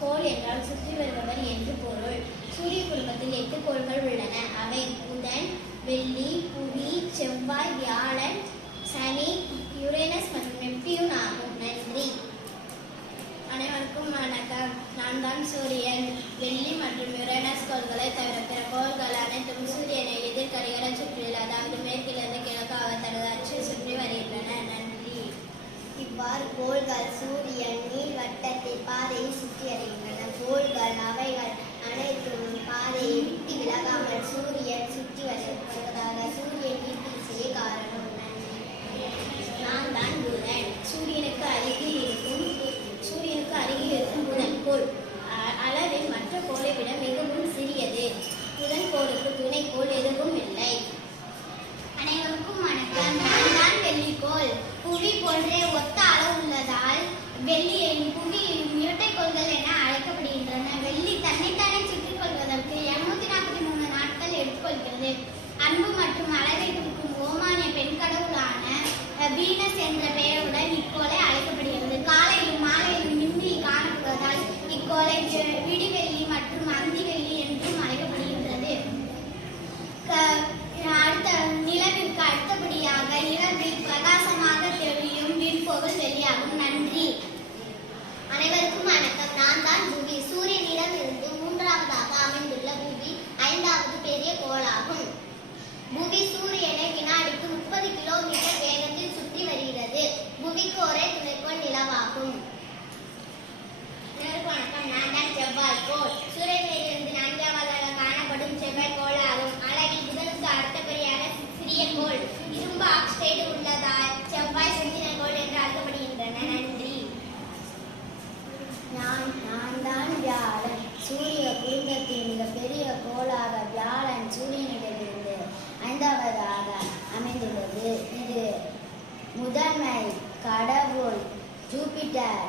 கோள் என்றால் சுற்றி வருபவர் என்று பொருள். சூரிய குடும்பத்தில் 8 கோள்கள் உள்ளன. அவை புதன், வெள்ளி, புவி, செவ்வாய், வியாழன், சனி, யுரேனஸ் மற்றும் நெப்டியூன் ஆகும். நன்றி. அனைவருக்கும் வணக்கம். நான் தான் சூரியன். வெள்ளி மற்றும் யுரேனஸ் கோள்களை தவிர பிற கோள்கள் அனைத்தும் சூரியனை எதிர்கரைகளை சுற்றியுள்ள, அதாவது மேற்கிலிருந்து கிழக்காக தனது அச்சில் சுற்றி வருகின்றன. நன்றி. இவ்வாறு கோள்கள் சூரியன் நீள்வட்டத்தில் பாதையை சுற்றி வருகின்றன. கோள்கள் அவைகள் அனைத்தும் பாதையை விட்டு விலகாமல் சூரியன் சுற்றி வருவதாக சூரியன் ஈர்ப்பு காரணம். நான் தான் புதன். சூரியனுக்கு அருகில் இருக்கும் புதன் கோள் அளவில் மற்ற கோளை விட மிகவும் சிறியது. புதன் கோளுக்கு துணைக்கோள் எதுவும் இல்லை. அனைவருக்கும் வணக்கம். நான் தான் வெள்ளிக்கோள். புவி போன்றே ஒத்த அளவு உள்ளதால் புவி இரட்டை கோள்கள் என அழைக்கப்படுகின்றன. வெள்ளி தன்னைத்தானே சுற்றிக் கொள்வதற்கு 243 நாட்கள் எடுத்துக்கொள்கிறது. அன்பு மற்றும் அழகை குறிக்கும் ரோமானிய பெண் கடவுளான வீனஸ் என்ற பெயருடன் இக்கோளை அழைக்கப்படுகிறது. காலையிலும் மாலையிலும் விண்வெளி காணப்படுவதால் இக்கோளை விடிவெள்ளி மற்றும் அந்திவெள்ளி என்றும் அழைக்கப்படுகின்றது. நிலவிற்கு அடுத்தபடியாக இரவில் பிரகாசமாக தெரியும் விண்பொருள் வெளியாகும். நன்றி. அனைவருக்கும் வணக்கம். நான் தான் புவி. சூரியனிடம் இருந்து 3வதாக அமைந்துள்ள புவி 5வது பெரிய கோளாகும். புவி சூரியனை வினாடிக்கு 30 கிலோமீட்டர் வேகத்தில் சுற்றி வருகிறது. புவிக்கு ஒரே துணைக்கோள் நிலவாகும். வணக்கம். நான் தான் செவ்வாய் கோள். சூரியனிலிருந்து 4வதாக காணப்படும் செவ்வாய் கோள் ஆகும். அழகில் புதனுக்கு அடுத்தபடியாக சிறிய கோள். இரும்பு ஆக்சைடு உள்ளதால் செவ்வாய் செந்தின கோள் என்று அழைக்கப்படுகின்றன. நன்றி. நான் தான் வியாழன். சூரிய குடும்பத்தின் மிகப்பெரிய கோளாக வியாழன் சூரியனிடமிருந்து 5வதாக அமைந்துள்ளது. இது முதன்மை கடவுள் ஜூபிட்டர்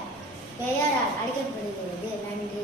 பெயரால் அழைக்கப்படுகிறது. நன்றி.